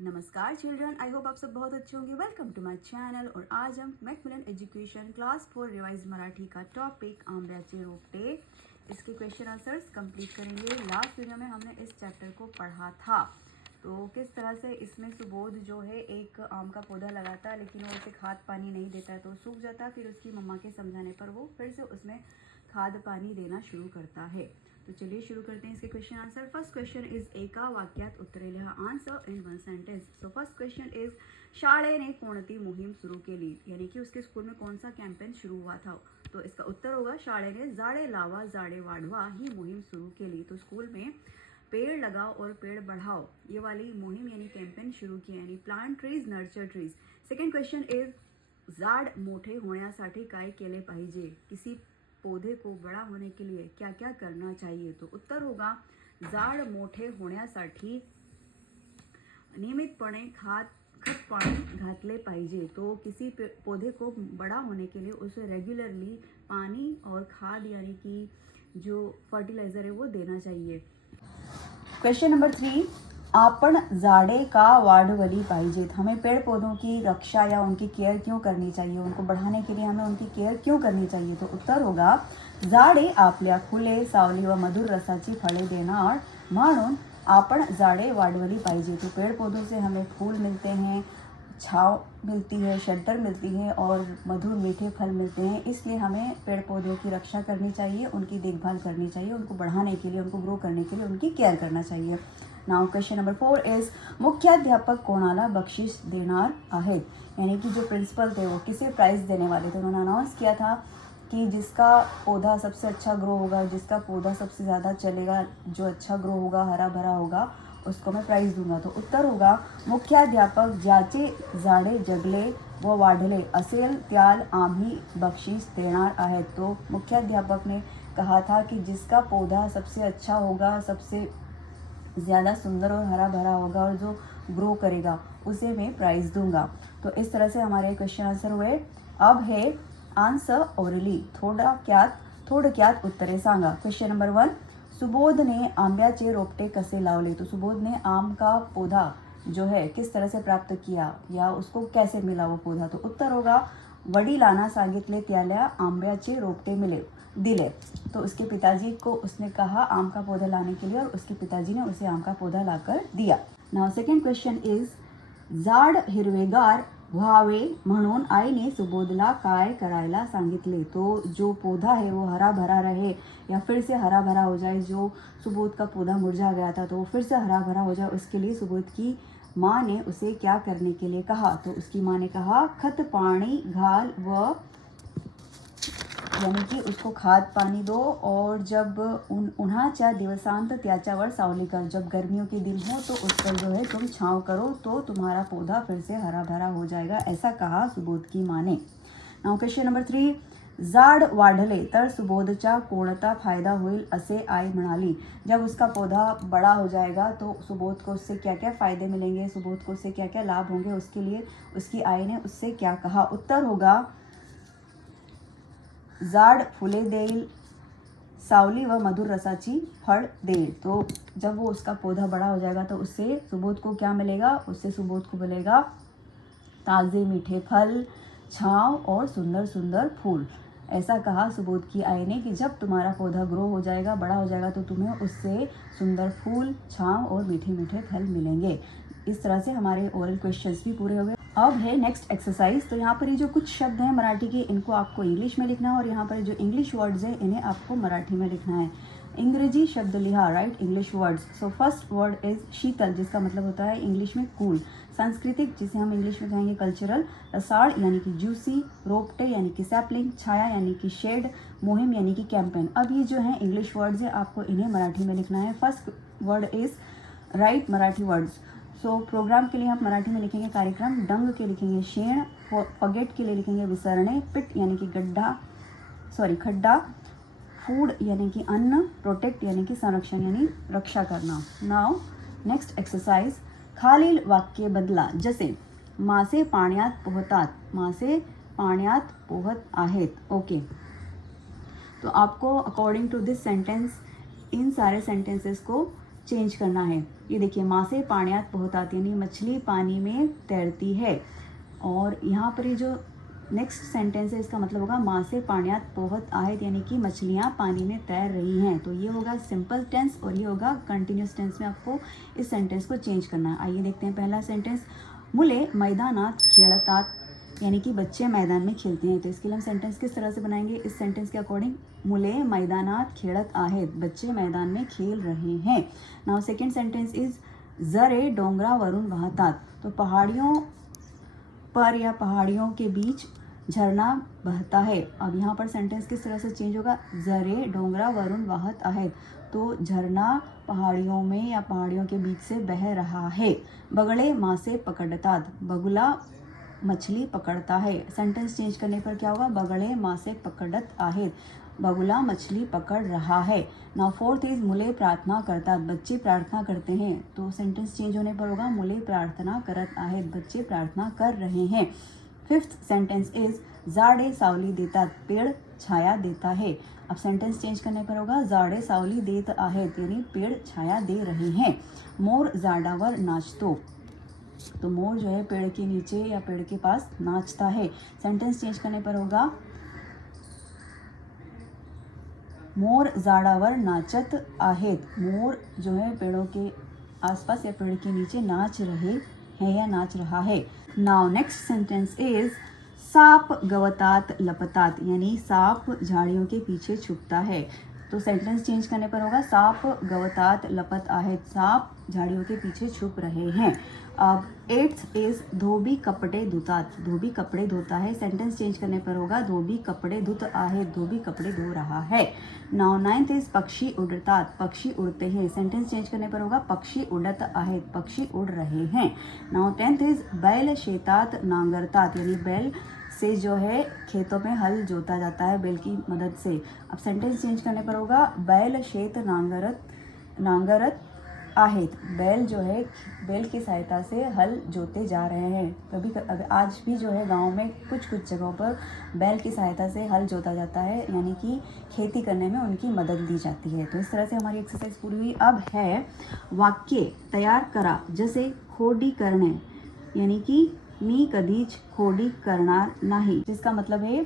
नमस्कार children, I hope आप सब बहुत अच्छे होंगे। Welcome to my channel. और आज हम Macmillan education class 4 revise Marathi का टॉपिक आंब्याचे रोपटे, इसके क्वेश्चन आंसर्स कंप्लीट करेंगे। लास्ट वीडियो में हमने इस चैप्टर को पढ़ा था, तो किस तरह से इसमें सुबोध जो है एक आम का पौधा लगाता है, लेकिन वो उसे खाद पानी नहीं देता है तो सूख जाता है। फिर उसकी मम्मा के समझाने पर वो फिर से उसमें खाद पानी देना शुरू करता है। तो चलिए शुरू करते हैं इसके question answer. First question is एका वाक्यात उत्तरे लिहा, answer in one sentence. So first question is शाळेने कोणती मोहीम सुरू केली, यानी कि उसके स्कूल में कौन सा कैंपेन शुरू हुआ था। तो इसका उत्तर होगा शाळेने झाडे लावा झाडे वाढवा ही मुहिम शुरू केली। तो स्कूल में पेड़ लगाओ और पेड़ बढ़ाओ ये वाली मुहिम यानी कैंपेन शुरू की, यानी plant trees nurture trees. Second question is झाड मोठे होण्यासाठी काय केले पाहिजे, किसी पौधे को बड़ा होने के लिए क्या क्या करना चाहिए। तो उत्तर होगा झाड मोठे होण्यासाठी नियमितपणे खत पानी घातले पाहिजे। तो किसी पौधे को बड़ा होने के लिए उसे रेगुलरली पानी और खाद यानी कि जो फर्टिलाइजर है वो देना चाहिए। क्वेश्चन नंबर 3, आपण झाड़े का वाढवली पाहिजेत, हमें पेड़ पौधों की रक्षा या उनकी केयर क्यों करनी चाहिए, उनको बढ़ाने के लिए हमें उनकी केयर क्यों करनी चाहिए। तो उत्तर होगा झाडे आपल्या फुले सावली व मधुर रसाची फळे देणार म्हणून आपण झाडे वाढवली पाहिजे। तो पेड़ पौधों से हमें फूल मिलते हैं, छाँव मिलती है, शेल्टर मिलती है और मधुर मीठे फल मिलते हैं, इसलिए हमें पेड़ पौधों की रक्षा करनी चाहिए, उनकी देखभाल करनी चाहिए, उनको बढ़ाने के लिए, उनको ग्रो करने के लिए उनकी केयर करना चाहिए। नाउ क्वेश्चन नंबर 4 इज मुख्याध्यापक कोणाला बख्शीश देणार आहेत, यानी कि जो प्रिंसिपल थे वो किसे प्राइज देने वाले थे। उन्होंने अनाउंस किया था कि जिसका पौधा सबसे अच्छा ग्रो होगा, जिसका पौधा सबसे ज़्यादा चलेगा, जो अच्छा ग्रो होगा, हरा भरा होगा, उसको मैं प्राइज दूंगा। तो उत्तर होगा मुख्याध्यापक ज्याचे झाडे जगले व वाढले असेल त्याल आम्ही बख्शीश देणार आहेत। तो मुख्याध्यापक ने कहा था कि जिसका पौधा सबसे अच्छा होगा, सबसे ज़्यादा सुंदर और हरा भरा होगा और जो ग्रो करेगा उसे मैं प्राइज दूंगा। तो इस तरह से हमारे क्वेश्चन आंसर हुए। अब है आंसर ओरली, थोडक्यात उत्तरे सांगा। क्वेश्चन नंबर 1, सुबोध ने आंब्याचे रोपटे कसे लावले। तो सुबोध ने आम का पौधा जो है किस तरह से प्राप्त किया या उसको कैसे मिला वो पौधा। तो उत्तर होगा वडिलांना सांगितले त्याला आंब्याचे रोपटे दिले। तो उसके पिताजी को उसने कहा आम का पौधा लाने के लिए और उसके पिताजी ने उसे आम का पौधा लाकर दिया। नाउ सेकंड क्वेश्चन इज झाड हिरवेगार व्हावे म्हणून आईने सुबोधला काय करायला सांगितले। तो जो पौधा है वो हरा भरा रहे या फिर से हरा भरा हो जाए, जो सुबोध का पौधा मुरझा गया था तो वो फिर से हरा भरा हो जाए, उसके लिए सुबोध की माँ ने उसे क्या करने के लिए कहा। तो उसकी माँ ने कहा खत पानी घाल व, यानी कि उसको खाद पानी दो और जब उन्हाच्या दिवसांत त्याच्यावर सावली कर, जब गर्मियों के दिन हो तो उस पर जो है तुम छाँव करो तो तुम्हारा पौधा फिर से हरा भरा हो जाएगा, ऐसा कहा सुबोध की माँ ने। नाउ क्वेश्चन नंबर 3, झाड वाढले तर सुबोधचा कोणता फायदा होईल असे आई म्हणाली। जब उसका पौधा बड़ा हो जाएगा तो सुबोध को उससे क्या क्या फायदे मिलेंगे, सुबोध को उससे क्या क्या लाभ होंगे, उसके लिए उसकी आई ने उससे क्या कहा। उत्तर होगा झाड फुले देईल, सावली व मधुर रसाची फल देईल। तो जब वो उसका पौधा बड़ा हो जाएगा तो उससे सुबोध को क्या मिलेगा, उससे सुबोध को मिलेगा ताज़े मीठे फल, छाँव और सुंदर सुंदर फूल। ऐसा कहा सुबोध की आई ने कि जब तुम्हारा पौधा ग्रो हो जाएगा, बड़ा हो जाएगा तो तुम्हें उससे सुंदर फूल, छाँव और मीठे मीठे फल मिलेंगे। इस तरह से हमारे ओरल क्वेश्चंस भी पूरे हो गए। अब है नेक्स्ट एक्सरसाइज। तो यहाँ पर ये जो कुछ शब्द हैं मराठी के, इनको आपको इंग्लिश में लिखना है और यहाँ पर जो इंग्लिश वर्ड्स हैं इन्हें आपको मराठी में लिखना है। अंग्रेजी शब्द लिहा, right English words. So first word is शीतल, जिसका मतलब होता है इंग्लिश में कूल। सांस्कृतिक, जिसे हम इंग्लिश में कहेंगे कल्चरल। रसाळ यानी कि जूसी। रोपटे यानी कि सैपलिंग। छाया यानी कि शेड। मुहिम यानी कि कैंपेन। अब ये जो है इंग्लिश वर्ड्स है, आपको इन्हें मराठी में लिखना है। First word is write Marathi words. So program के लिए आप मराठी में लिखेंगे कार्यक्रम। डंग के लिखेंगे शेण। फॉरगेट के लिए लिखेंगे विसरणे। पिट यानी कि खड्डा। फूड यानी कि अन्न। प्रोटेक्ट यानी कि संरक्षण यानी रक्षा करना। नाउ नेक्स्ट एक्सरसाइज, खालील वाक्य बदला। जसे मासे पाण्यात पोहतात, मासे पाण्यात पोहत आहेत। ओके, तो आपको अकॉर्डिंग टू दिस सेंटेंस इन सारे सेंटेंसेस को चेंज करना है। ये देखिए, मासे पाण्यात पोहतात यानी मछली पानी में तैरती है। और यहाँ पर ये जो नेक्स्ट सेंटेंस है इसका मतलब होगा मासे पाण्यात पोहत आहेत यानी कि मछलियाँ पानी में तैर रही हैं। तो ये होगा सिंपल टेंस और ये होगा कंटिन्यूस टेंस में आपको इस सेंटेंस को चेंज करना है। आइए देखते हैं पहला सेंटेंस, मुले मैदानात खेळतात यानी कि बच्चे मैदान में खेलते हैं। तो इसके लिए हम सेंटेंस किस तरह से बनाएंगे इस सेंटेंस के अकॉर्डिंग, मुले मैदानात खेळत आहेत, बच्चे मैदान में खेल रहे हैं। नाउ सेकेंड सेंटेंस इज झरे डोंगरावरून वाहतात। तो पहाड़ियों पर या पहाड़ियों के बीच झरना बहता है। अब यहाँ पर सेंटेंस किस तरह से चेंज होगा, झरे डोंगरावरून वाहत आहेत, तो झरना पहाड़ियों में या पहाड़ियों के बीच से बह रहा है। बगळे मासे पकडतात, बगुला मछली पकड़ता है। सेंटेंस चेंज करने पर क्या होगा, बगळे मासे पकडत आहेत, बगुला मछली पकड़ रहा है। नाउ फोर्थ इज मुले प्रार्थना करतात, बच्चे प्रार्थना करते हैं। तो सेंटेंस चेंज होने पर होगा मुले प्रार्थना करत आहेत, बच्चे प्रार्थना कर रहे हैं। फिफ्थ सेंटेंस इज झाडे सावली देतात, पेड़ छाया देता है। अब सेंटेंस चेंज करने पर होगा झाडे सावली देत आहेत यानी पेड़ छाया दे रहे हैं। मोर झाडावर नाचतो, तो मोर जो है पेड़ के नीचे या पेड़ के पास नाचता है। सेंटेंस चेंज करने पर होगा मोर झाडावर नाचत आहेत, मोर जो है पेड़ों के आसपास या पेड़ के नीचे नाच रहे हैं या नाच रहा है। नाउ नेक्स्ट सेंटेंस इज साप गवतात लपतात यानी सांप झाड़ियों के पीछे छुपता है। तो सेंटेंस चेंज करने पर होगा साप गवतात लपत आहेत, सांप झाड़ियों के पीछे छुप रहे हैं। अब एट्थ इज धोबी कपड़े धुतात, धोबी कपड़े धोता है। सेंटेंस चेंज करने पर होगा धोबी कपड़े धुत आहेत, धोबी कपड़े धो रहा है। नाउ नाइन्थ इज पक्षी उड़तात, पक्षी उड़ते हैं। सेंटेंस चेंज करने पर होगा पक्षी उड़त आहेत, पक्षी उड़ रहे हैं। नाउ टेंथ इज बैल शेतात नांगरतात यानी बैल से जो है खेतों में हल जोता जाता है बैल की मदद से। अब सेंटेंस चेंज करने पर होगा बैल शेत नांगरत आहेत, बैल जो है बैल की सहायता से हल जोते जा रहे हैं। कभी आज भी जो है गांव में कुछ कुछ जगहों पर बैल की सहायता से हल जोता जाता है यानी कि खेती करने में उनकी मदद दी जाती है। तो इस तरह से हमारी एक्सरसाइज पूरी हुई। अब है वाक्य तैयार करा, जैसे खोडी करणे यानी कि मी कधीच खोडी करणार नाही, जिसका मतलब है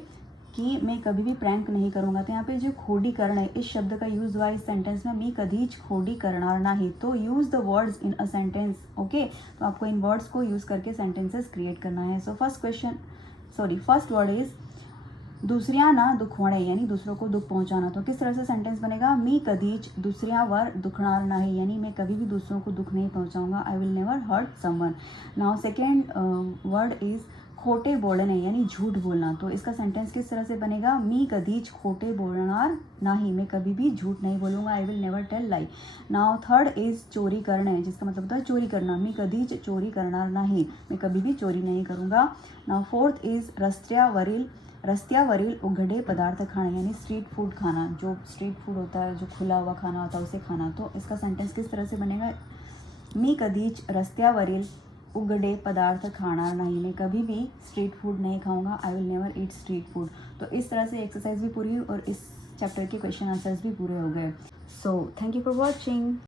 कि मैं कभी भी प्रैंक नहीं करूँगा। तो यहाँ पे जो खोडी करण है इस शब्द का यूज हुआ इस सेंटेंस में, मी कधीच खोडी करणार नाही। तो use the words in a sentence, okay. तो आपको इन वर्ड्स को यूज करके सेंटेंसेस क्रिएट करना है। सो फर्स्ट वर्ड इज दुसऱ्यांना दुखवणे यानी दूसरों को दुख पहुंचाना। तो किस तरह से सेंटेंस बनेगा, मी कधीच दुसऱ्यावर दुखणार नाही यानी मैं कभी भी दूसरों को दुख नहीं पहुंचाऊंगा, I will never hurt someone. Now second word is खोटे बोलणे यानी झूठ बोलना। तो इसका सेंटेंस किस तरह से बनेगा, मी कधीच खोटे बोलणार नाही, मैं कभी भी झूठ नहीं बोलूँगा, I will never tell lie. Now third is चोरी करणे जिसका मतलब होता है चोरी करना, मी कधीच चोरी करणार नाही, मैं कभी भी चोरी नहीं करूँगा। नाउ फोर्थ इज रस्त्यावरील उघडे पदार्थ खाना यानी स्ट्रीट फूड खाना, जो स्ट्रीट फूड होता है जो खुला हुआ खाना होता है उसे खाना। तो इसका सेंटेंस किस तरह से बनेगा, मी कधीच रस्त्यावरील उघडे पदार्थ खाणार नाही, मैं कभी भी स्ट्रीट फूड नहीं खाऊंगा, आई will never eat street food. तो इस तरह से एक्सरसाइज भी पूरी हुई और इस चैप्टर के क्वेश्चन आंसर्स भी पूरे हो गए। So thank you for watching.